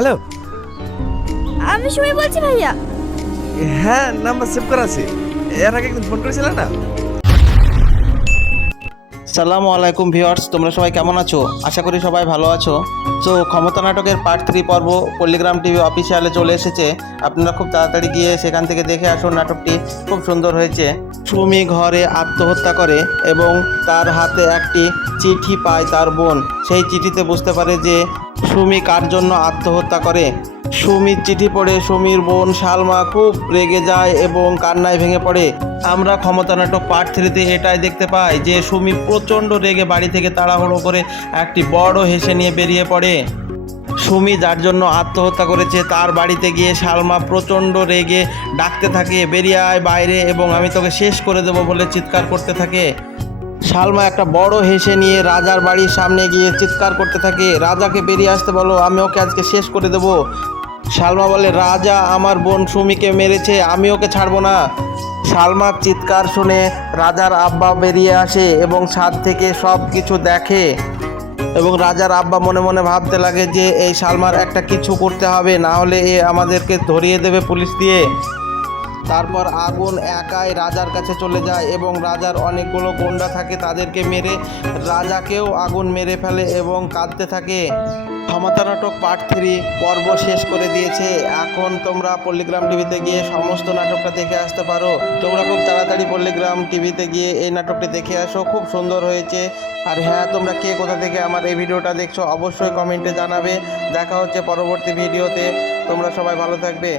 Hello. আমি সুমি বলছি ভাইয়া। হ্যাঁ, নাম্বার সেভ করা আছে। এর আগে একদিন ফোন করেছিলেন না? সালামু আলাইকুম ভিউয়ার্স, তোমরা সবাই কেমন আছো? আশা করি সবাই ভালো আছো। তো ক্ষমতা নাটকের পার্ট 3 পর্ব পল্লিগ্রাম টিভি অফিসিয়ালে চলে এসেছে। আপনারা খুব তাড়াতাড়ি গিয়ে সেখান থেকে দেখে আসুন। নাটকটি খুব সুন্দর হয়েছে। সুমি ঘরে আত্মহত্যা করে এবং তার হাতে একটি চিঠি পায় তার বোন। সেই চিঠিতে বুঝতে পারে যে সুমি কার জন্য আত্মহত্যা করে। সুমির চিঠি পড়ে সুমির বোন সালমা খুব রেগে যায় এবং কান্নায় ভেঙে পড়ে। আমরা ক্ষমতা নাটক পার্ট 3-তে এটাই দেখতে পাই যে সুমি প্রচণ্ড রেগে বাড়ি থেকে তাড়াহুড়ো করে একটি বড় হেসে নিয়ে বেরিয়ে পড়ে। সুমি যার জন্য আত্মহত্যা করেছে তার বাড়িতে গিয়ে সালমা প্রচণ্ড রেগে ডাকতে থাকে, বেরিয়ে আয় বাইরে এবং আমি তোকে শেষ করে দেবো বলে চিৎকার করতে থাকে। সালমা একটা বড় হেসে নিয়ে রাজার বাড়ির সামনে গিয়ে চিৎকার করতে থাকে, রাজাকে বেরিয়ে আসতে বলো, আমি ওকে আজকে শেষ করে দেবো। সালমা বলে, রাজা আমার বোন সুমিকে মেরেছে, আমি ওকে ছাড়বো না। সালমার চিৎকার শুনে রাজার আব্বা বেরিয়ে আসে এবং ছাদ থেকে সব কিছু দেখে এবং রাজার আব্বা মনে মনে ভাবতে লাগে যে এই সালমার একটা কিছু করতে হবে, না হলে এ আমাদেরকে ধরিয়ে দেবে পুলিশ দিয়ে। তারপর আগুন একাই রাজার কাছে চলে যায় এবং রাজার অনেকগুলো গুন্ডা থাকে, তাদেরকে মেরে রাজাকেও আগুন মেরে ফেলে এবং কাঁদতে থাকে। ক্ষমতা নাটক পার্ট 3 পর্ব শেষ করে দিয়েছে। এখন তোমরা পল্লিগ্রাম টিভিতে গিয়ে সমস্ত নাটকটা দেখে আসতে পারো। তোমরা খুব তাড়াতাড়ি পল্লিগ্রাম টিভিতে গিয়ে এই নাটকটি দেখে আসো, খুব সুন্দর হয়েছে। আর হ্যাঁ, তোমরা কে কোথা থেকে আমার এই ভিডিওটা দেখছো অবশ্যই কমেন্টে জানাবে। দেখা হচ্ছে পরবর্তী ভিডিওতে। তোমরা সবাই ভালো থাকবে।